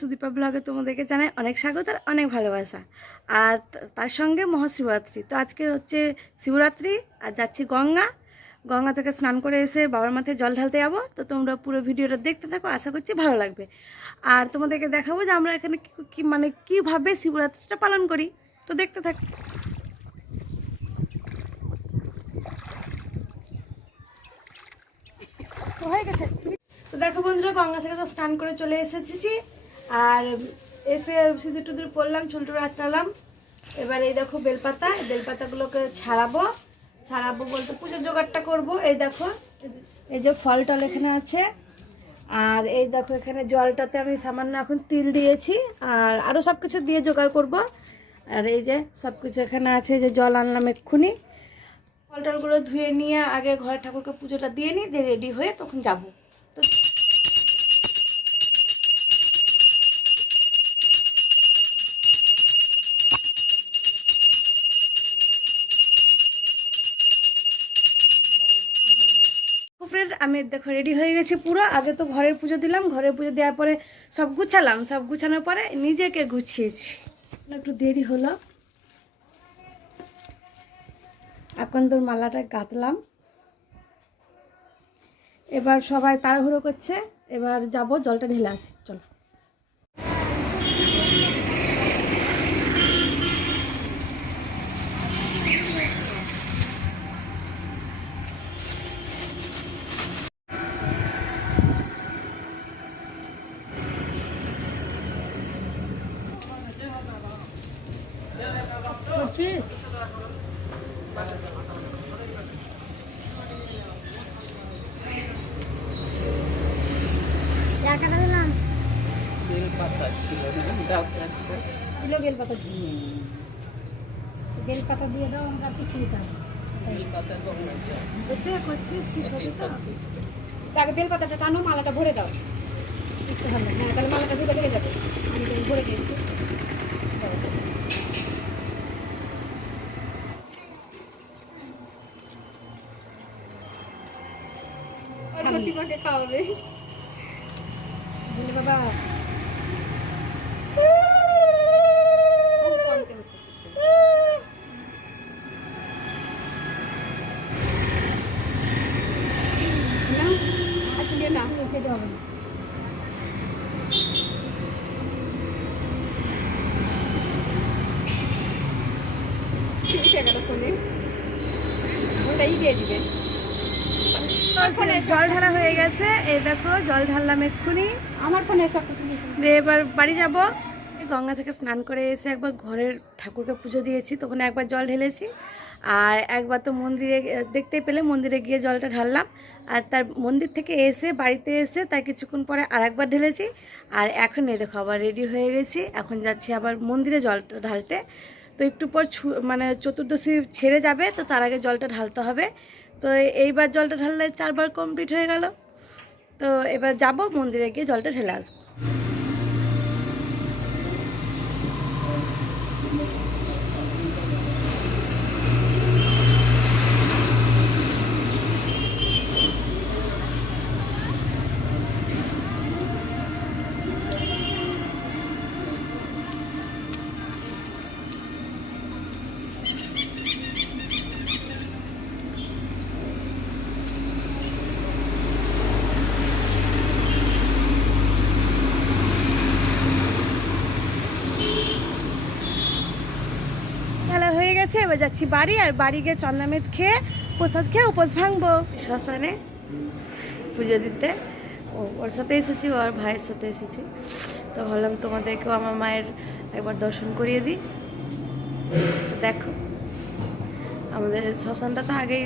সুদীপা ব্লগে তোমাদেরকে জানাই অনেক স্বাগত আর অনেক ভালোবাসা। আর তার সঙ্গে মহাশিবরাত্রি। তো আজকে হচ্ছে শিবরাত্রি আর যাচ্ছি গঙ্গা থেকে স্নান করে এসে বাবার মাথায় জল ঢালতে যাবো। তো তোমরা পুরো ভিডিওটা দেখতে থাকো, আশা করছি ভালো লাগবে। আর তোমাদেরকে দেখাবো যে আমরা এখানে কীভাবে শিবরাত্রিটা পালন করি। তো দেখতে থাকো। হয়ে গেছে। তো দেখো বন্ধুরা, গঙ্গা থেকে তো স্নান করে চলে এসেছি। আর এসে সিঁদুর টুদুর পরলাম, চুলটুল আঁচড়ালাম। এবার এই দেখো বেলপাতাগুলোকে ছাড়াবো বলতে পুজোর জোগাড়টা করব। এই দেখো, এই যে ফল টল এখানে আছে। আর এই দেখো এখানে জলটাতে আমি সামান্য এখন তিল দিয়েছি, আর আরও সব কিছু দিয়ে জোগাড় করব। আর এই যে সব কিছু এখানে আছে, যে জল আনলাম এক্ষুনি। ফল টলগুলো ধুয়ে নিয়ে আগে ঘরে ঠাকুরকে পুজোটা দিয়ে নিই, দিয়ে রেডি হয়ে তখন যাব। তো আমি দেখো রেডি হয়ে গেছি পুরো। আগে তো ঘরের পুজো দিলাম, ঘরের পুজো দেওয়ার পরে সব গুছালাম, সব গুছানোর পরে নিজেকে গুছিয়েছি। একটু দেরি হলো, এখন তোর মালাটা গাঁথলাম। এবার সবাই তাড়াহুড়ো করছে, এবার যাব জলটা ঢেলে আসি, চলো। বেলপাতা দিয়ে দাও, আমাকে কিছু দিতে হবে। আগে বেলপাতাটা টানো, মালাটা ভরে দাও। একটু ভালো, হ্যাঁ, তাহলে মালাটা ঢুকে ঢুকে যাবে। আমি ভরে দিয়েছি। প্রতিমাকে খাওয়াবে বাবা। আজকে না খেতে হবে না। জল ঢালা হয়ে গেছে, এই দেখো জল ঢাললাম এক্ষুনি। আমার ফোনে সব এবার বাড়ি যাব। গঙ্গা থেকে স্নান করে এসে একবার ঘরের ঠাকুরকে পুজো দিয়েছি, তখন একবার জল ঢেলেছি। আর একবার তো মন্দিরে দেখতে পেলে মন্দিরে গিয়ে জলটা ঢাললাম। আর তার মন্দির থেকে এসে বাড়িতে এসে তার কিছুক্ষণ পরে আর একবার ঢেলেছি। আর এখন এই দেখো আবার রেডি হয়ে গেছি, এখন যাচ্ছি আবার মন্দিরে জলটা ঢালতে। তো একটু পর চতুর্দশী ছেড়ে যাবে, তো তার আগে জলটা ঢালতে হবে। তো এইবার জলটা ঢাললে 4 বার কমপ্লিট হয়ে গেল। তো এবার যাব মন্দিরে গিয়ে জলটা ঢেলে আসবো। হয়ে গেছে, এবার যাচ্ছি বাড়ি। আর বাড়ি গিয়ে চন্দামেদ খেয়ে প্রসাদ খেয়ে উপোস ভাঙবো শ্মশানে পুজো দিতে। ওর সাথে এসেছি, ওর ভাইয়ের সাথে এসেছি। তো ভাবলাম তোমাদেরকেও আমার মায়ের একবার দর্শন করিয়ে দিই। দেখো আমাদের শ্মশানটা তো আগেই